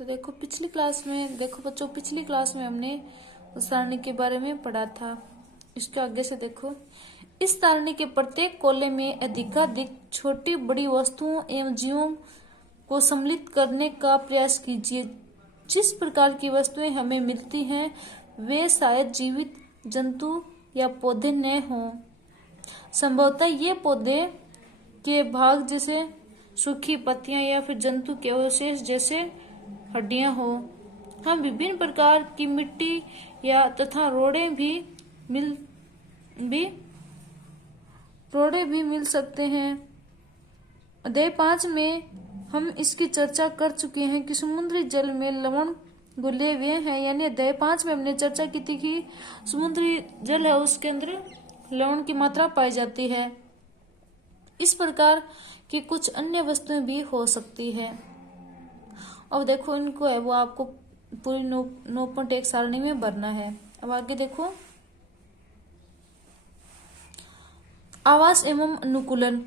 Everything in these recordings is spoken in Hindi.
तो देखो पिछली क्लास में, देखो बच्चों, पिछली क्लास में हमने उस सारणी के बारे में पढ़ा था। इसके आगे से देखो, इस सारणी के प्रत्येक कोले में अधिकाधिक छोटी बड़ी वस्तुओं एवं जीवों को सम्मिलित करने का प्रयास कीजिए। जिस प्रकार की वस्तुएं हमें मिलती हैं वे शायद जीवित जंतु या पौधे न हों। संभवतः ये पौधे के भाग जैसे सूखी पत्तियां या फिर जंतु के अवशेष जैसे हड्डियां हो। हम विभिन्न प्रकार की मिट्टी या तथा रोड़े भी मिल सकते हैं। अध्याय 5 में हम इसकी चर्चा कर चुके हैं कि समुद्री जल में लवण घुले हुए हैं। यानी अध्याय 5 में हमने चर्चा की थी कि समुद्री जल है उसके अंदर लवण की मात्रा पाई जाती है। इस प्रकार की कुछ अन्य वस्तुएं भी हो सकती है। अब देखो इनको है वो आपको पूरी 9.1 सारणी में भरना है। अब आगे देखो, आवास एवं अनुकूलन।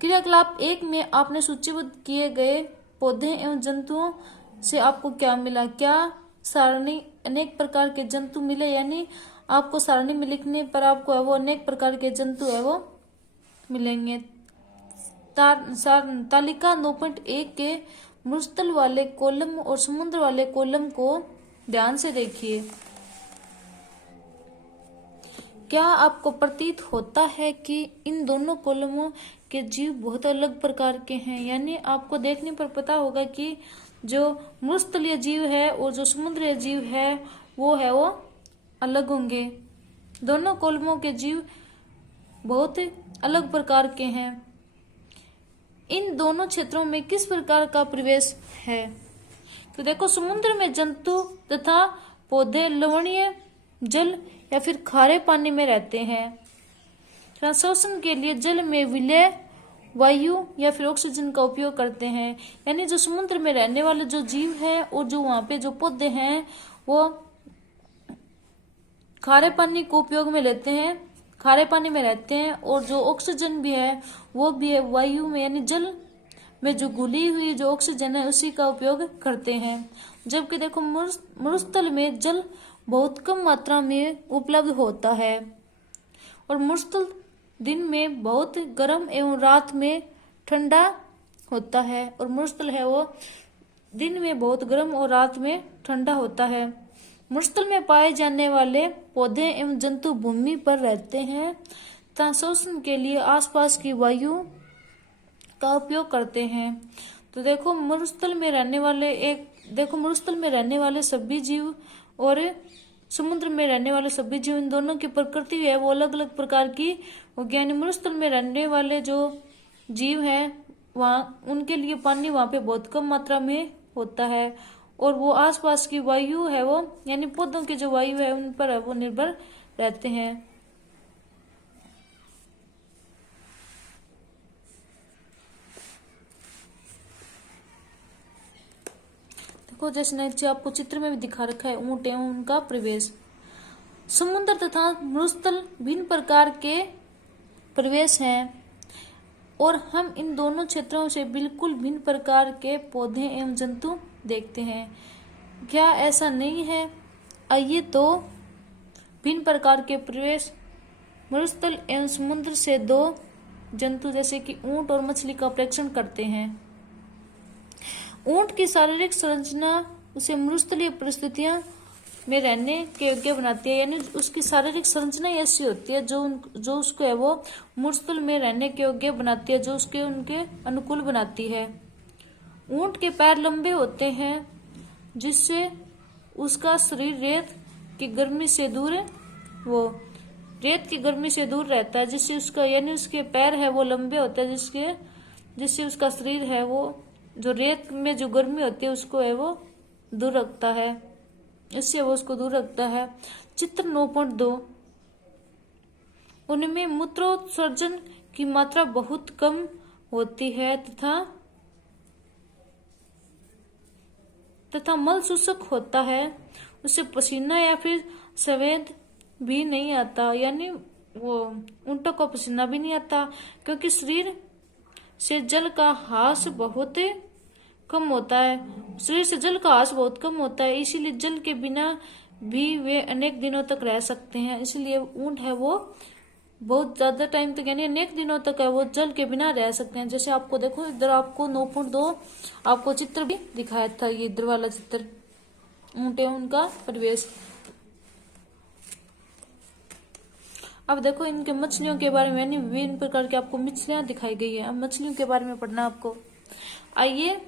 क्रियाकलाप 1 में आपने सूचीबद्ध किए गए पौधे एवं जंतुओं से आपको क्या मिला? क्या सारणी अनेक प्रकार के जंतु मिले? यानी आपको सारणी में लिखने पर आपको है वो अनेक प्रकार के जंतु है वो मिलेंगे। तालिका 9.1 के मरुस्थल वाले कॉलम और समुद्र वाले कॉलम को ध्यान से देखिए। क्या आपको प्रतीत होता है कि इन दोनों कॉलमों के जीव बहुत अलग प्रकार के हैं? यानी आपको देखने पर पता होगा कि जो मरुस्थलीय जीव है और जो समुद्रीय जीव है वो अलग होंगे। दोनों कॉलमों के जीव बहुत अलग प्रकार के हैं। इन दोनों क्षेत्रों में किस प्रकार का परिवेश है? तो देखो, समुद्र में जंतु तथा पौधे लवणीय जल या फिर खारे पानी में रहते हैं। ट्रांसपोर्टेशन के लिए जल में विलय वायु या फिर ऑक्सीजन का उपयोग करते हैं। यानी जो समुद्र में रहने वाले जो जीव है और जो वहां पे जो पौधे हैं वो खारे पानी को उपयोग में लेते हैं, खारे पानी में रहते हैं। और जो ऑक्सीजन भी है वो भी है वायु में, यानी जल में जो घुली हुई जो ऑक्सीजन है उसी का उपयोग करते हैं। जबकि देखो मरुस्थल में जल बहुत कम मात्रा में उपलब्ध होता है और मरुस्थल दिन में बहुत गर्म एवं रात में ठंडा होता है। और मरुस्थल है वो दिन में बहुत गर्म और रात में ठंडा होता है। मरुस्थल में पाए जाने वाले पौधे एवं जंतु भूमि पर रहते हैं तथा श्वसन के लिए आसपास की वायु का उपयोग करते हैं। तो देखो मरुस्थल में रहने वाले सभी जीव और समुद्र में रहने वाले सभी जीव, इन दोनों की प्रकृति है वो अलग अलग प्रकार की होगी। यानी मरुस्थल में रहने वाले जो जीव हैं वहाँ उनके लिए पानी वहाँ पे बहुत कम मात्रा में होता है और वो आसपास की वायु है वो, यानी पौधों की जो वायु है उन पर वो निर्भर रहते हैं। देखो जैसे नीचे आपको चित्र में भी दिखा रखा है ऊंट एवं उनका प्रवेश। समुद्र तथा मरुस्थल भिन्न प्रकार के प्रवेश हैं और हम इन दोनों क्षेत्रों से बिल्कुल भिन्न प्रकार के पौधे एवं जंतु देखते हैं। क्या ऐसा नहीं है? आइए तो भिन्न प्रकार के प्रवेश मरुस्थल एवं समुद्र से दो जंतु जैसे कि ऊंट और मछली का परीक्षण करते हैं। ऊंट की शारीरिक संरचना उसे मरुस्थलीय परिस्थितियां में रहने के योग्य बनाती है। यानी उसकी शारीरिक संरचना ऐसी होती है जो उसको है वो मरुस्थल में रहने के योग्य बनाती है, जो उनके अनुकूल बनाती है। ऊंट के पैर लंबे होते हैं जिससे उसका शरीर रेत की गर्मी से दूर रहता है, जिससे उसका यानी उसके पैर है वो लंबे होते हैं जिससे उसका शरीर है वो जो रेत में जो गर्मी होती है उसको है वो दूर रखता है, इससे वो उसको दूर रखता है। चित्र 9.2, उनमें मूत्रोत्सर्जन की मात्रा बहुत कम होती है तथा मल शुष्क होता है, उससे पसीना या फिर स्वेद भी नहीं आता। यानी वो ऊंटों को पसीना भी नहीं आता क्योंकि शरीर से जल का ह्रास बहुत कम होता है, शरीर से जल का ह्रास बहुत कम होता है, इसीलिए जल के बिना भी वे अनेक दिनों तक रह सकते हैं। इसलिए ऊंट है वो बहुत ज्यादा टाइम तक यानी अनेक दिनों तक है वो जल के बिना रह सकते हैं। जैसे आपको देखो इधर आपको 9.2 आपको चित्र भी दिखाया था, ये इधर वाला चित्र ऊंट है उनका परिवेश। अब देखो इनके मछलियों के बारे में, यानी विभिन्न प्रकार की आपको मछलियां दिखाई गई है। अब मछलियों के बारे में पढ़ना आपको। आइए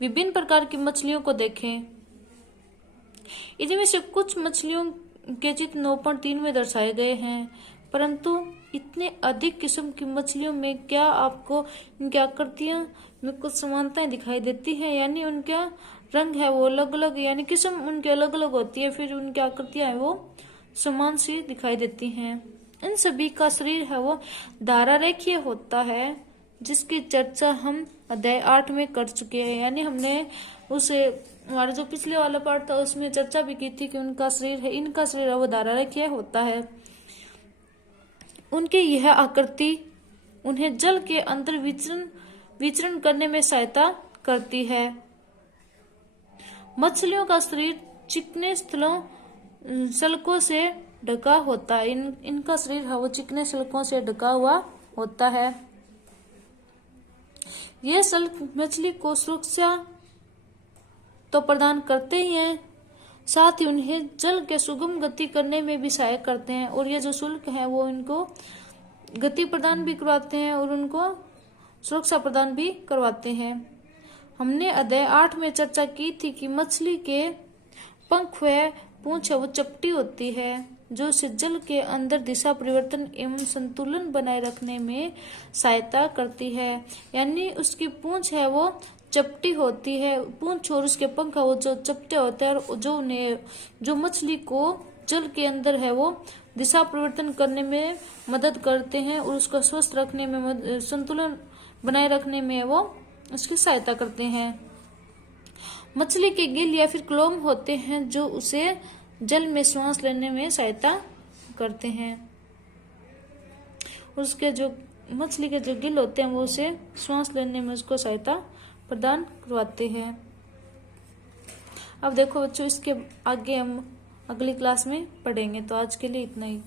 विभिन्न प्रकार की मछलियों को देखें। इनमें से कुछ मछलियों के चित्र 9.3 में दर्शाए गए हैं, परंतु इतने अधिक किस्म की मछलियों में क्या आपको इनकी आकृतियों में कुछ समानताएं दिखाई देती है, यानी उनका रंग है वो अलग अलग, यानी किस्म उनके अलग अलग होती है, फिर उनकी आकृतियां है वो समान सी दिखाई देती हैं। इन सभी का शरीर है वो धारा रेखीय होता है, जिसकी चर्चा हम अध्याय 8 में कर चुके हैं। यानी हमने उसे हमारा जो पिछले वाला पार्ट था उसमें चर्चा भी की थी कि उनका शरीर है, इनका शरीर है वो धारा रेखीय होता है। उनकी यह आकृति उन्हें जल के अंदर विचरण करने में सहायता करती है। मछलियों का शरीर चिकने सलकों से ढका होता है। इनका शरीर है वो चिकने सलकों से ढका हुआ होता है। ये सल्क मछली को सुरक्षा तो प्रदान करते ही हैं, साथ ही उन्हें जल के सुगम गति करने में भी सहायक करते हैं, और ये जो शुल्क है वो इनको गति प्रदान भी करवाते हैं और उनको सुरक्षा प्रदान भी करवाते हैं। हमने अध्याय 8 में चर्चा की थी कि मछली के पंख व पूंछ है वो चपटी होती है, जो उसे जल के अंदर दिशा परिवर्तन एवं संतुलन बनाए रखने में सहायता करती है। यानी उसकी पूंछ है वो चपटी होती है, पूंछ और उसके पंख है वो जो चपटे होते हैं, और जो मछली को जल के अंदर है वो दिशा परिवर्तन करने में मदद करते हैं और उसको स्वस्थ रखने में, संतुलन बनाए रखने में वो उसकी सहायता करते हैं। मछली के गिल या फिर क्लोम होते हैं जो उसे जल में श्वास लेने में सहायता करते हैं। उसके जो मछली के जो गिल होते हैं वो उसे श्वास लेने में उसको सहायता प्रदान करवाते हैं। अब देखो बच्चों, इसके आगे हम अगली क्लास में पढ़ेंगे, तो आज के लिए इतना ही।